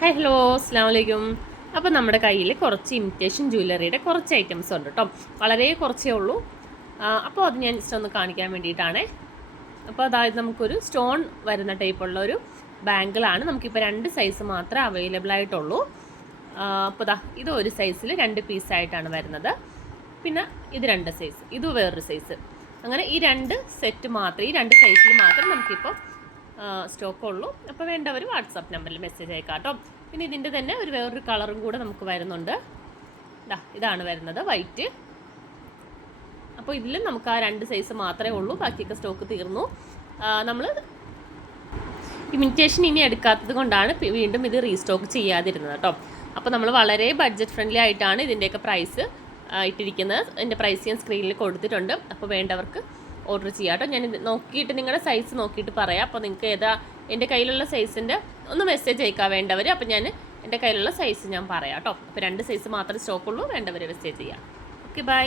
Hi hello അസ്സാം വലൈക്കും. അപ്പോൾ നമ്മുടെ കയ്യിൽ കുറച്ച് ഇമിറ്റേഷൻ ജ്വല്ലറിയുടെ കുറച്ച് ഐറ്റംസ് ഉണ്ട് കേട്ടോ. വളരെ കുറച്ചേ ഉള്ളൂ. അപ്പോൾ അത് ഞാൻ ജസ്റ്റ് ഒന്ന് കാണിക്കാൻ വേണ്ടിയിട്ടാണ്. അപ്പോൾ അതായത് നമുക്കൊരു സ്റ്റോൺ വരുന്ന ടൈപ്പുള്ള ഒരു ബാങ്കിളാണ്. നമുക്കിപ്പോൾ 2 സൈസ് മാത്രമേ അവൈലബിൾ ആയിട്ടുള്ളൂ. അപ്പോൾ ഇത് ഒരു സൈസിൽ 2 പീസായിട്ടാണ് വരുന്നത്. പിന്നെ ഇത് 2 സൈസ്, ഇത് വേറൊരു സൈസ്. അങ്ങനെ ഈ 2 സെറ്റ് മാത്രമേ, ഈ 2 സൈസിൽ മാത്രം നമുക്കിപ്പോൾ സ്റ്റോക്ക് ഉള്ളൂ. അപ്പോൾ വേണ്ടവർ വാട്സാപ്പ് നമ്പറിൽ മെസ്സേജ് അയക്കാം കേട്ടോ. പിന്നെ ഇതിൻ്റെ തന്നെ വേറൊരു കളറും കൂടെ നമുക്ക് വരുന്നുണ്ട്. ഇതാണ് വരുന്നത്, വൈറ്റ്. അപ്പോൾ ഇതിൽ നമുക്ക് ആ 2 സൈസ് മാത്രമേ ഉള്ളൂ. ബാക്കിയൊക്കെ സ്റ്റോക്ക് തീർന്നു. നമ്മൾ ഇമിറ്റേഷൻ ഇനി എടുക്കാത്തത് കൊണ്ടാണ് വീണ്ടും ഇത് റീസ്റ്റോക്ക് ചെയ്യാതിരുന്നത് കേട്ടോ. അപ്പോൾ നമ്മൾ വളരെ ബഡ്ജറ്റ് ഫ്രണ്ട്ലി ആയിട്ടാണ് ഇതിൻ്റെയൊക്കെ പ്രൈസ് ഇട്ടിരിക്കുന്നത്. എൻ്റെ പ്രൈസ് ഞാൻ സ്ക്രീനിൽ കൊടുത്തിട്ടുണ്ട്. അപ്പോൾ വേണ്ടവർക്ക് ഓർഡർ ചെയ്യാം കേട്ടോ. ഞാൻ നോക്കിയിട്ട് നിങ്ങളുടെ സൈസ് നോക്കിയിട്ട് പറയാം. അപ്പോൾ നിങ്ങൾക്ക് ഏതാ എൻ്റെ കയ്യിലുള്ള സൈസിൻ്റെ ഒന്ന് മെസ്സേജ് അയക്കാൻ വേണ്ടവർ. അപ്പോൾ ഞാൻ എൻ്റെ കയ്യിലുള്ള സൈസ് ഞാൻ പറയാം കേട്ടോ. അപ്പോൾ 2 സൈസ് മാത്രമേ സ്റ്റോക്കുള്ളൂ. വേണ്ടവർ മെസ്സേജ് ചെയ്യാം. Okay, by.